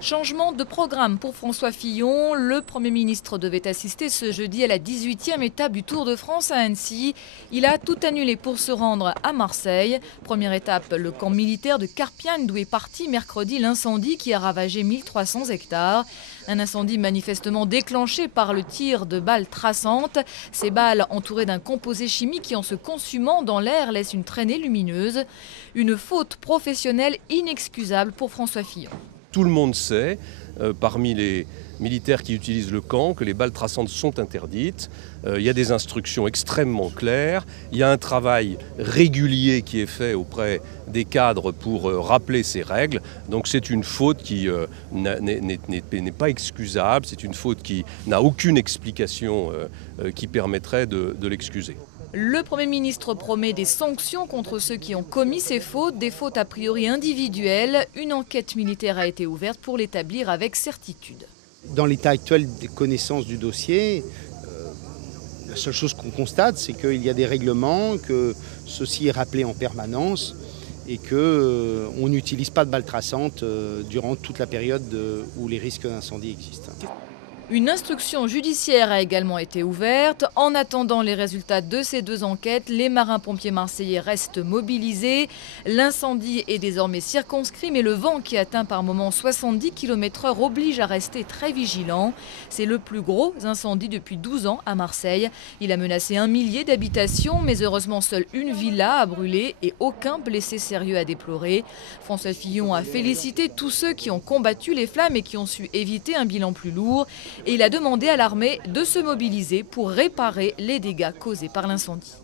Changement de programme pour François Fillon. Le Premier ministre devait assister ce jeudi à la 18e étape du Tour de France à Annecy. Il a tout annulé pour se rendre à Marseille. Première étape, le camp militaire de Carpiane, d'où est parti mercredi l'incendie qui a ravagé 1300 hectares. Un incendie manifestement déclenché par le tir de balles traçantes. Ces balles entourées d'un composé chimique qui, en se consumant dans l'air, laisse une traînée lumineuse. Une faute professionnelle inexcusable pour François Fillon. Tout le monde sait, parmi les militaires qui utilisent le camp, que les balles traçantes sont interdites. Il y a des instructions extrêmement claires. Il y a un travail régulier qui est fait auprès des cadres pour rappeler ces règles. Donc c'est une faute qui n'est pas excusable. C'est une faute qui n'a aucune explication qui permettrait de l'excuser. Le Premier ministre promet des sanctions contre ceux qui ont commis ces fautes, des fautes a priori individuelles. Une enquête militaire a été ouverte pour l'établir avec certitude. Dans l'état actuel des connaissances du dossier, la seule chose qu'on constate, c'est qu'il y a des règlements, que ceci est rappelé en permanence et qu'on n'utilise pas de balles traçantes durant toute la période où les risques d'incendie existent. Une instruction judiciaire a également été ouverte. En attendant les résultats de ces deux enquêtes, les marins-pompiers marseillais restent mobilisés. L'incendie est désormais circonscrit, mais le vent qui atteint par moments 70 km/h oblige à rester très vigilant. C'est le plus gros incendie depuis 12 ans à Marseille. Il a menacé 1 millier d'habitations, mais heureusement seule une villa a brûlé et aucun blessé sérieux à déplorer. François Fillon a félicité tous ceux qui ont combattu les flammes et qui ont su éviter un bilan plus lourd. Et il a demandé à l'armée de se mobiliser pour réparer les dégâts causés par l'incendie.